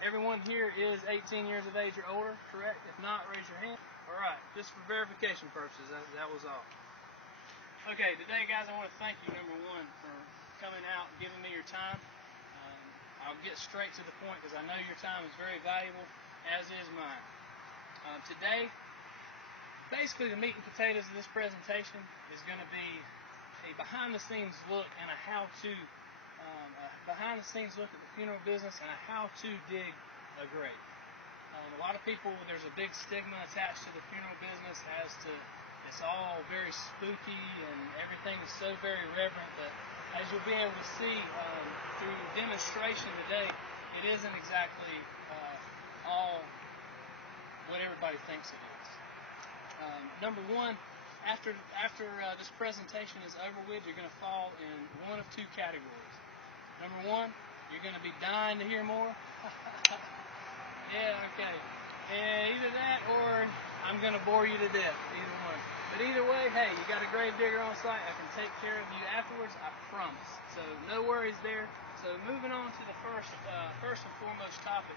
Everyone here is 18 years of age or older, correct? If not, raise your hand. All right, just for verification purposes, that was all. Okay, today, guys, I want to thank you, number one, for coming out and giving me your time. I'll get straight to the point because I know your time is very valuable, as is mine. Today, basically the meat and potatoes of this presentation is going to be a behind-the-scenes look and a how-to, behind-the-scenes look at the funeral business and a how-to dig a grave. A lot of people, there's a big stigma attached to the funeral business as to it's all very spooky and everything is so very reverent, but as you'll be able to see through demonstration today, it isn't exactly all what everybody thinks it is. Number one, after this presentation is over with, you're going to fall in one of two categories. Number one, you're going to be dying to hear more. Yeah, okay. Yeah, either that or I'm going to bore you to death, either one. But either way, hey, you got a grave digger on site. I can take care of you afterwards, I promise. So no worries there. So moving on to the first and foremost topic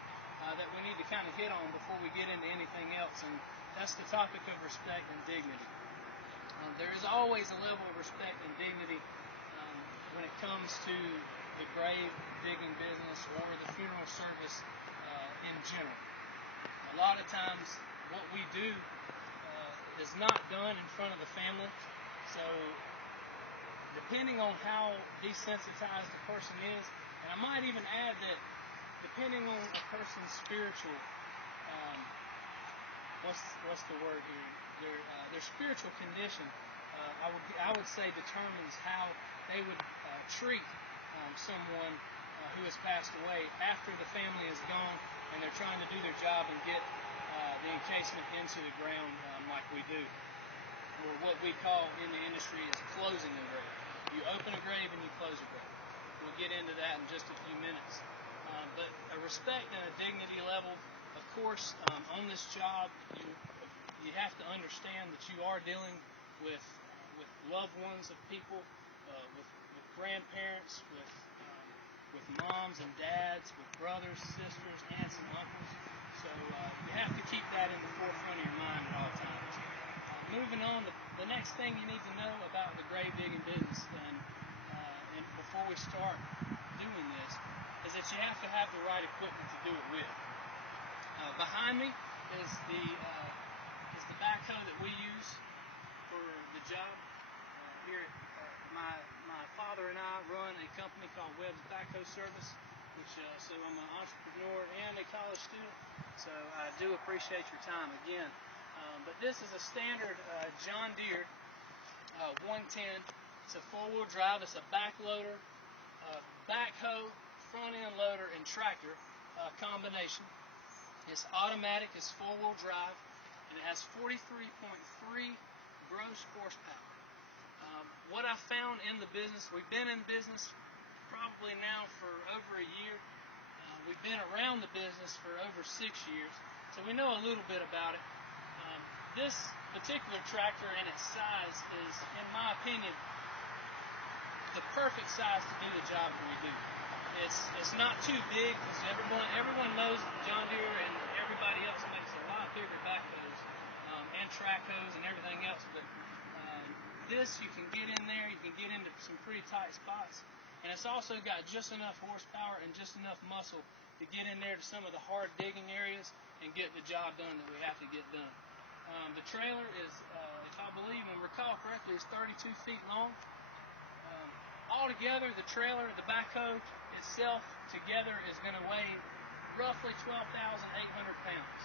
that we need to kind of hit on before we get into anything else, and that's the topic of respect and dignity. There is always a level of respect and dignity when it comes to the grave digging business or the funeral service in general. A lot of times what we do is not done in front of the family, so depending on how desensitized the person is, and I might even add that depending on a person's spiritual, what's the word here? Their spiritual condition, I would say determines how they would treat someone who has passed away after the family is gone and they're trying to do their job and get the encasement into the ground like we do, or what we call in the industry is closing a grave. You open a grave and you close a grave. We'll get into that in just a few minutes. But a respect and a dignity level, of course, on this job, you have to understand that you are dealing with loved ones of people, with grandparents, with moms and dads, with brothers, sisters, aunts, and uncles. So you have to keep that in the forefront of your mind at all times. Moving on, the next thing you need to know about the grave digging business, and before we start doing this, is that you have to have the right equipment to do it with. Behind me is the backhoe that we use for the job. Here, my father and I run a company called Webb's Backhoe Service, which so I'm an entrepreneur and a college student. So I do appreciate your time again. But this is a standard John Deere 110. It's a four-wheel drive. It's a backloader, backhoe, front-end loader, and tractor combination. It's automatic. It's four-wheel drive, and it has 43.3 gross horsepower. What I found in the business, we've been in business probably now for over a year. We've been around the business for over 6 years, so we know a little bit about it. This particular tractor and its size is, in my opinion, the perfect size to do the job that we do. It's not too big, because everyone knows John Deere and everybody else makes a lot bigger backhoes and track hoes and everything else, but this you can get in there, you can get into some pretty tight spots, and it's also got just enough horsepower and just enough muscle to get in there to some of the hard digging areas and get the job done that we have to get done. The trailer is, if I believe and recall correctly, is 32 feet long. Altogether, the trailer, the backhoe itself together is going to weigh roughly 12,800 pounds.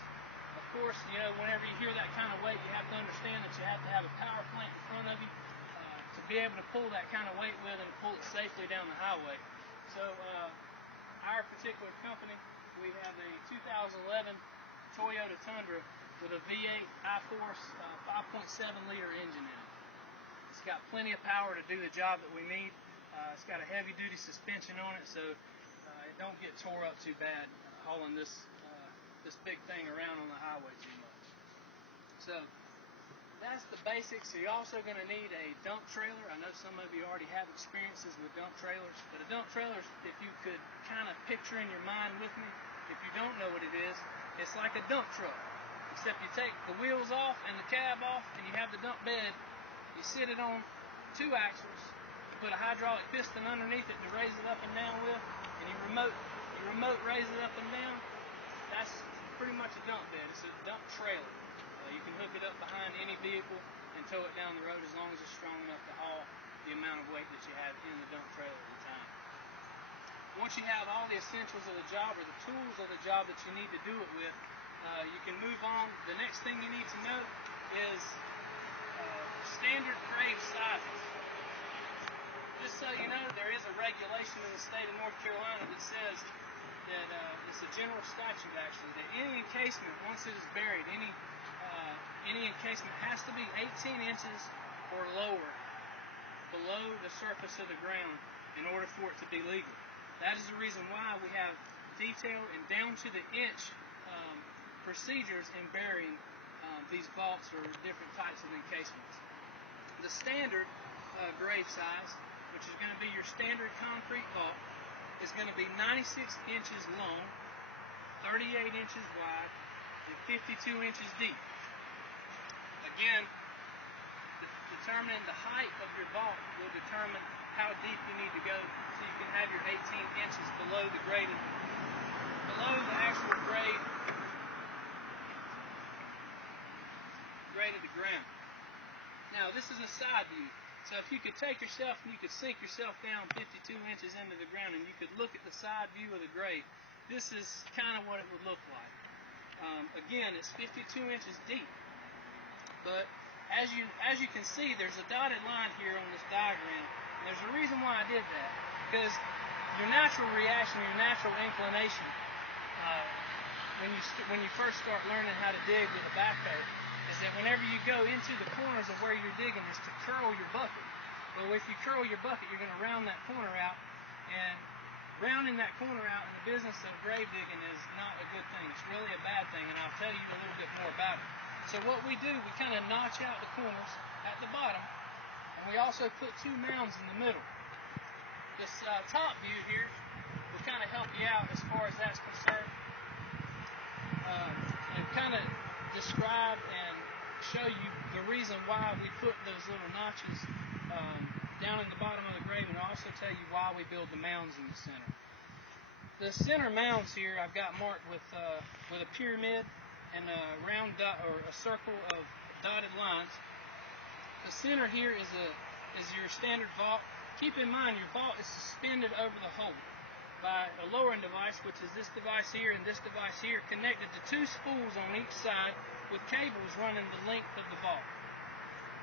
Of course, you know, whenever you hear that kind of weight, you have to understand that you have to have a power plant in front of you to be able to pull that kind of weight with and pull it safely down the highway. So our particular company, we have a 2011 Toyota Tundra with a V8 I-Force 5.7 liter engine in it. It's got plenty of power to do the job that we need. It's got a heavy-duty suspension on it, so it don't get tore up too bad hauling this big thing around on the highway too much. So that's the basics. So you're also going to need a dump trailer. I know some of you already have experiences with dump trailers, but a dump trailer, if you could kind of picture in your mind with me, if you don't know what it is, it's like a dump truck. Except you take the wheels off and the cab off, and you have the dump bed. You sit it on 2 axles, put a hydraulic piston underneath it to raise it up and down with, and you remote raise it up and down. That's pretty much a dump bed. It's a dump trailer. You can hook it up behind any vehicle and tow it down the road as long as it's strong enough to haul the amount of weight that you have in the dump trailer at the time. Once you have all the essentials of the job, or the tools of the job that you need to do it with, you can move on. The next thing you need to know is standard grade sizes. Just so you know, there is a regulation in the state of North Carolina that says that it's a general statute actually, that any encasement, once it is buried, any encasement has to be 18 inches or lower below the surface of the ground in order for it to be legal. That is the reason why we have detailed and down to the inch procedures in burying these vaults or different types of encasements. The standard grave size, which is going to be your standard concrete vault, is going to be 96 inches long, 38 inches wide, and 52 inches deep. Again, determining the height of your vault will determine how deep you need to go, so you can have your 18 inches below the actual grade of the ground. Now, this is a side view. So if you could take yourself and you could sink yourself down 52 inches into the ground and you could look at the side view of the grave, this is kind of what it would look like. Again, it's 52 inches deep. But as you can see, there's a dotted line here on this diagram. And there's a reason why I did that. Because your natural reaction, your natural inclination, when you first start learning how to dig with a backhoe, is that whenever you go into the corners of where you're digging is to curl your bucket. Well, if you curl your bucket, you're going to round that corner out, and rounding that corner out in the business of grave digging is not a good thing. It's really a bad thing, and I'll tell you a little bit more about it. So what we do, we kind of notch out the corners at the bottom, and we also put 2 mounds in the middle. This top view here will kind of help you out as far as that's concerned, and kind of describe and show you the reason why we put those little notches down in the bottom of the grave, and also tell you why we build the mounds in the center. The center mounds here I've got marked with a pyramid and a round dot, or a circle of dotted lines. The center here is your standard vault. Keep in mind your vault is suspended over the hole by a lowering device, which is this device here and this device here, connected to 2 spools on each side with cables running the length of the vault.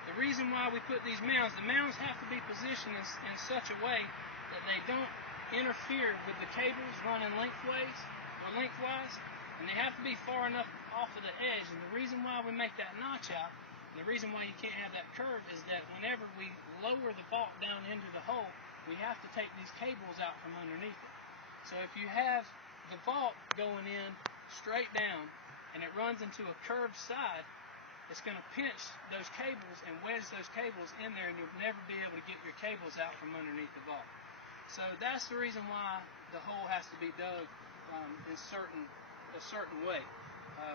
The reason why we put these mounds, the mounds have to be positioned in such a way that they don't interfere with the cables running lengthwise, and they have to be far enough off of the edge. And the reason why we make that notch out, and the reason why you can't have that curve, is that whenever we lower the vault down into the hole, we have to take these cables out from underneath it. So if you have the vault going in straight down and it runs into a curved side, it's going to pinch those cables and wedge those cables in there, and you'll never be able to get your cables out from underneath the vault. So that's the reason why the hole has to be dug in a certain way.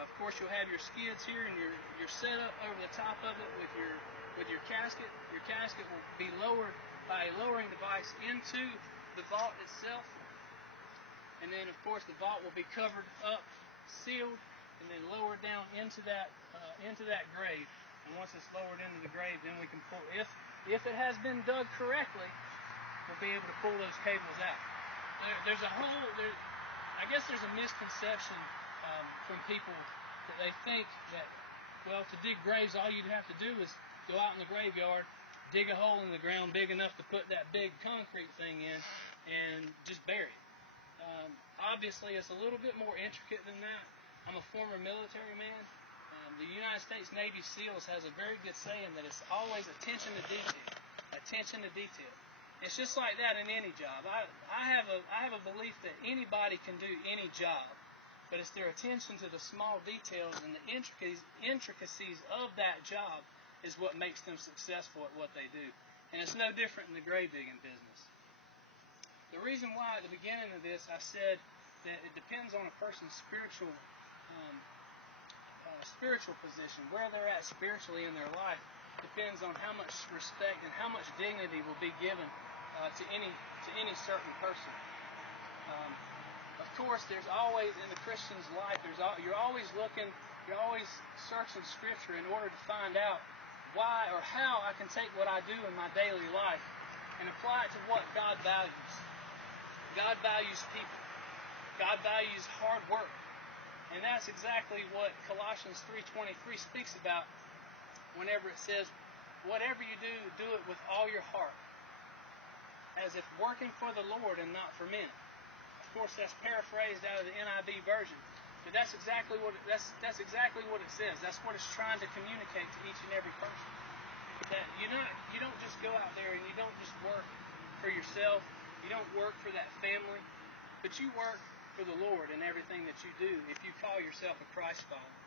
Of course, you'll have your skids here and your setup over the top of it with your casket. Your casket will be lowered by a lowering device into the vault itself. And then, of course, the vault will be covered up, sealed, and then lowered down into that grave. And once it's lowered into the grave, then we can pull. If it has been dug correctly, we'll be able to pull those cables out. I guess there's a misconception from people that they think that, well, to dig graves, all you'd have to do is go out in the graveyard, dig a hole in the ground big enough to put that big concrete thing in, and just bury it. Obviously, it's a little bit more intricate than that. I'm a former military man. The United States Navy SEALs has a very good saying that it's always attention to detail. Attention to detail. It's just like that in any job. I have a belief that anybody can do any job, but it's their attention to the small details and the intricacies of that job is what makes them successful at what they do. And it's no different in the grave digging business. The reason why at the beginning of this I said that it depends on a person's spiritual position, where they're at spiritually in their life. Depends on how much respect and how much dignity will be given to any certain person. Of course, there's always in the Christian's life. You're always searching Scripture in order to find out why or how I can take what I do in my daily life and apply it to what God values. God values people. God values hard work. And that's exactly what Colossians 3:23 speaks about whenever it says, whatever you do, do it with all your heart, as if working for the Lord and not for men. Of course, that's paraphrased out of the NIV version, but that's exactly what it says. That's what it's trying to communicate to each and every person. That you don't just go out there and you don't just work for yourself. You don't work for that family, but you work for the Lord in everything that you do if you call yourself a Christ follower.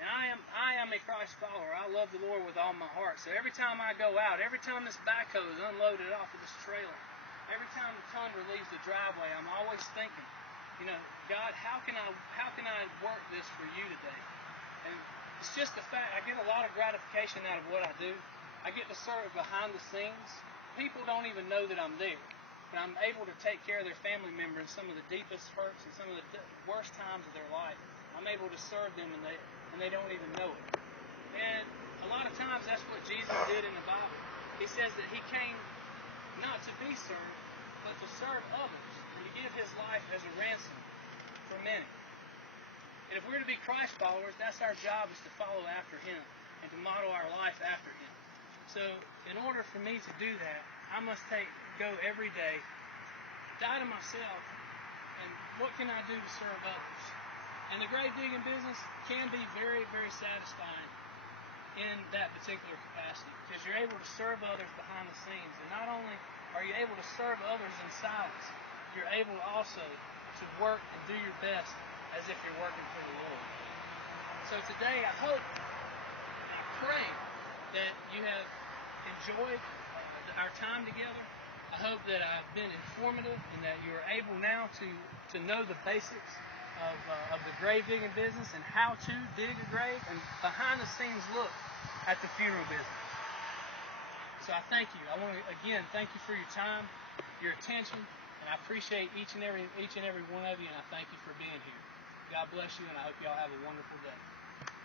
And I am a Christ follower. I love the Lord with all my heart. So every time I go out, every time this backhoe is unloaded off of this trailer, every time the tundra leaves the driveway, I'm always thinking, God, how can I work this for you today? And it's just the fact I get a lot of gratification out of what I do. I get to serve behind the scenes. People don't even know that I'm there. But I'm able to take care of their family member in some of the deepest hurts and some of the worst times of their life. I'm able to serve them and they don't even know it. And a lot of times that's what Jesus did in the Bible. He says that he came not to be served, but to serve others and to give his life as a ransom for many. And if we're to be Christ followers, that's our job, is to follow after him and to model our life after him. So in order for me to do that, I must go every day, die to myself, and what can I do to serve others? And the grave digging business can be very, very satisfying in that particular capacity, because you're able to serve others behind the scenes. And not only are you able to serve others in silence, you're able also to work and do your best as if you're working for the Lord. So today I hope and I pray that you have enjoyed our time together. I hope that I've been informative and that you are able now to know the basics of the grave digging business and how to dig a grave and behind the scenes look at the funeral business. So I thank you. I want to again thank you for your time, your attention, and I appreciate each and every one of you, and I thank you for being here. God bless you, and I hope you all have a wonderful day.